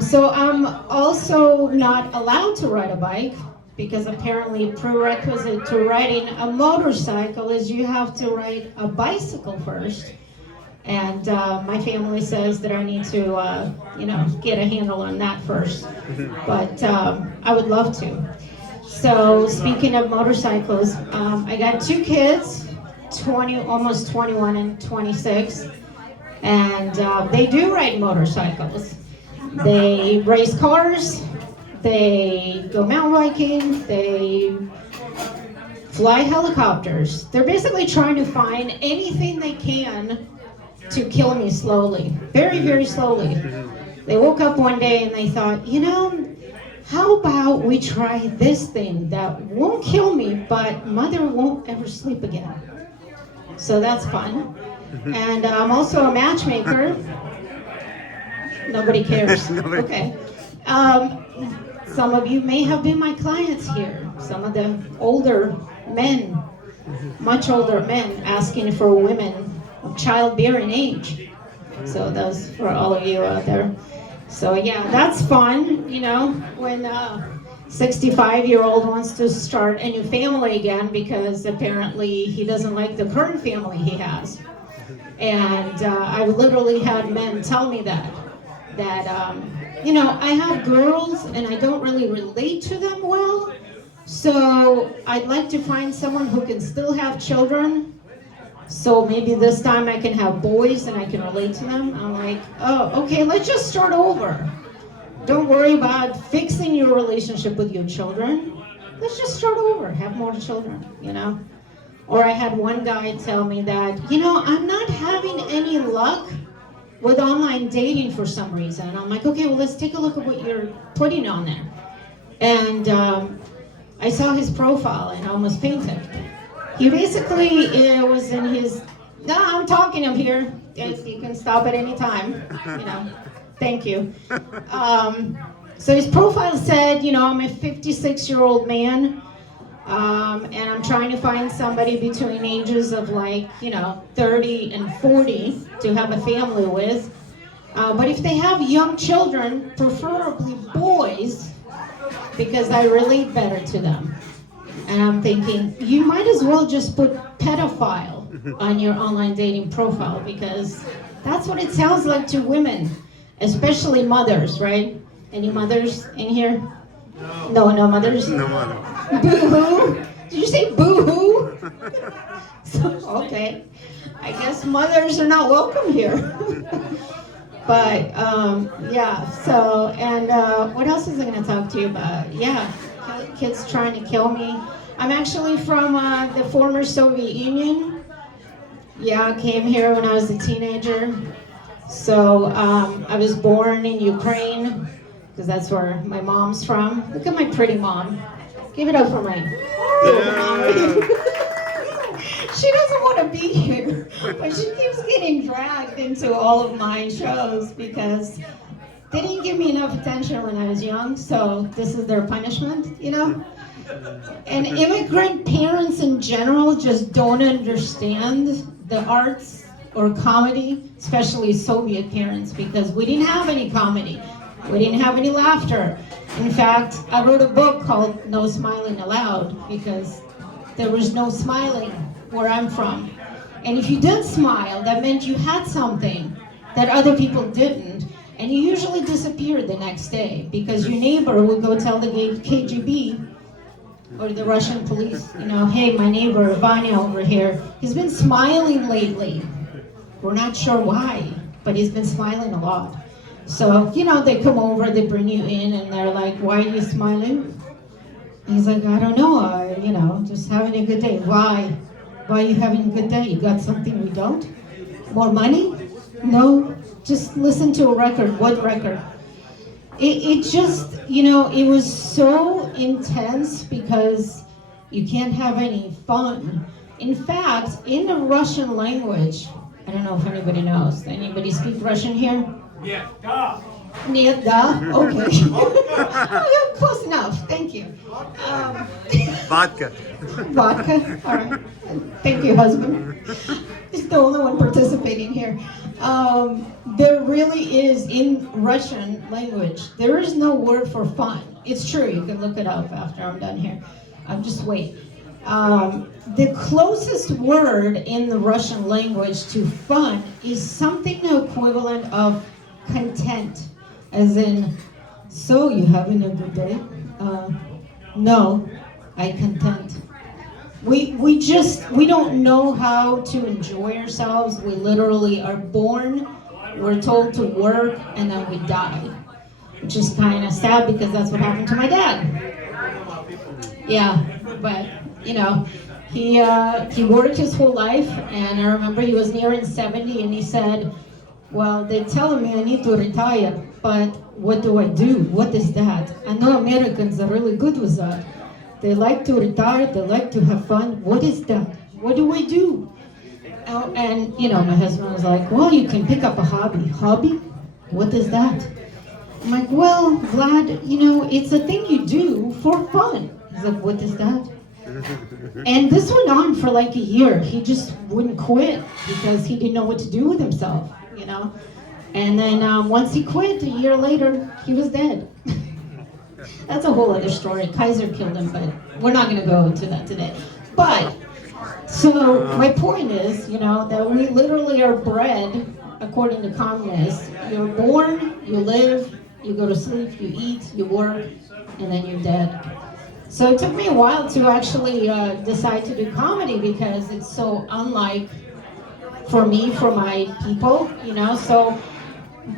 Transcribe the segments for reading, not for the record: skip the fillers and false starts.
So I'm also not allowed to ride a bike because apparently prerequisite to riding a motorcycle is you have to ride a bicycle first. And my family says that I need to, get a handle on that first. But I would love to. So speaking of motorcycles, I got two kids, 20, almost 21 and 26, and they do ride motorcycles. They race cars, they go mountain biking, they fly helicopters. They're basically trying to find anything they can to kill me slowly, very, very slowly. They woke up one day and they thought, how about we try this thing that won't kill me, but mother won't ever sleep again. So that's fun. And I'm also a matchmaker. Nobody cares. Okay. Some of you may have been my clients here. Some of the older men, much older men, asking for women of childbearing age. So that's for all of you out there. So yeah, that's fun, when a 65-year-old wants to start a new family again because apparently he doesn't like the current family he has. And I've literally had men tell me that I have girls and I don't really relate to them well, so I'd like to find someone who can still have children. So maybe this time I can have boys and I can relate to them. I'm like, oh, okay, let's just start over. Don't worry about fixing your relationship with your children. Let's just start over, have more children, Or I had one guy tell me that, I'm not having any luck with online dating for some reason. And I'm like, okay, well, let's take a look at what you're putting on there. And I saw his profile and I almost fainted. He basically was in his, I'm talking up here. Yes, you can stop at any time, Thank you. So his profile said, I'm a 56-year-old man, and I'm trying to find somebody between ages of 30 and 40 to have a family with. But if they have young children, preferably boys, because I relate better to them. And I'm thinking, you might as well just put pedophile on your online dating profile because that's what it sounds like to women, especially mothers, right? Any mothers in here? No mothers? No mother. Boo-hoo? Did you say boo-hoo? Okay. I guess mothers are not welcome here. But, so, and what else was I going to talk to you about? Yeah, kids trying to kill me. I'm actually from the former Soviet Union. Yeah, I came here when I was a teenager. So I was born in Ukraine, because that's where my mom's from. Look at my pretty mom. Give it up for my mom. She doesn't want to be here, but she keeps getting dragged into all of my shows because they didn't give me enough attention when I was young, so this is their punishment, And immigrant parents in general just don't understand the arts or comedy, especially Soviet parents, because we didn't have any comedy. We didn't have any laughter. In fact, I wrote a book called No Smiling Allowed because there was no smiling where I'm from. And if you did smile, that meant you had something that other people didn't. And you usually disappeared the next day because your neighbor would go tell the KGB or the Russian police, hey, my neighbor, Vanya over here, he's been smiling lately. We're not sure why, but he's been smiling a lot. So, they come over, they bring you in, and they're like, why are you smiling? And he's like, I don't know, just having a good day. Why? Why are you having a good day? You got something we don't? More money? No, just listen to a record. What record? It just, it was so intense because you can't have any fun. In fact, in the Russian language, I don't know if anybody knows. Anybody speak Russian here? Yeah, da. Yeah, da? Okay. Oh, yeah, close enough. Thank you. Vodka. Vodka? All right. Thank you, husband. He's the only one participating here. There really is, in Russian language, there is no word for fun. It's true, you can look it up after I'm done here. Just wait. The closest word in the Russian language to fun is something the equivalent of content, as in, so you having a good day? No, I content. We don't know how to enjoy ourselves. We literally are born, we're told to work, and then we die. Which is kind of sad because that's what happened to my dad. Yeah, but he worked his whole life, and I remember he was nearing 70, and he said, well, they're telling me I need to retire, but what do I do? What is that? I know Americans are really good with that. They like to retire, they like to have fun. What is that? What do I do? And my husband was like, well, you can pick up a hobby. Hobby? What is that? I'm like, well, Vlad, it's a thing you do for fun. He's like, what is that? And this went on for like a year. He just wouldn't quit because he didn't know what to do with himself, And then once he quit, a year later, he was dead. That's a whole other story. Kaiser killed him, but we're not going to go into that today. But, so my point is, that we literally are bred according to communists. You're born, you live, you go to sleep, you eat, you work, and then you're dead. So it took me a while to actually decide to do comedy because it's so unlike for me, for my people, So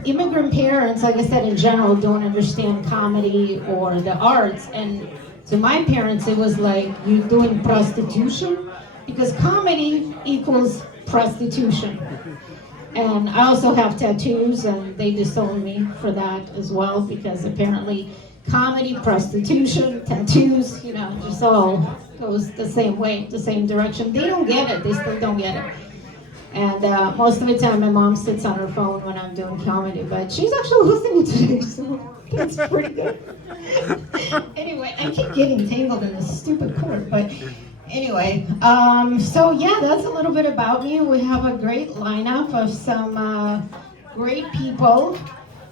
immigrant parents, like I said, in general, don't understand comedy or the arts. And to my parents, it was like, you doing prostitution? Because comedy equals prostitution. And I also have tattoos, and they disown me for that as well, because apparently comedy, prostitution, tattoos, just all goes the same way, the same direction. They don't get it. They still don't get it. And most of the time, my mom sits on her phone when I'm doing comedy, but she's actually listening today, so that's pretty good. Anyway, I keep getting tangled in this stupid cord, but anyway, so yeah, that's a little bit about me. We have a great lineup of some great people,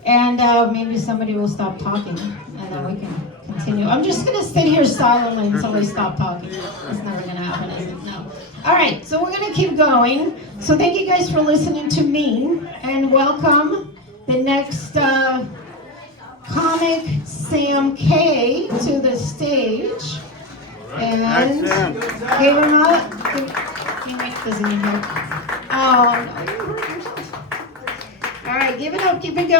and maybe somebody will stop talking, and then we can continue. I'm just gonna sit here silently until they stop talking. It's never gonna happen, is it? No. All right, so we're gonna keep going. So thank you guys for listening to me, and welcome the next comic, Sam K, to the stage. And give him up. He doesn't even help. Oh, no, you hurt yourself. All right, give it up, keep it going.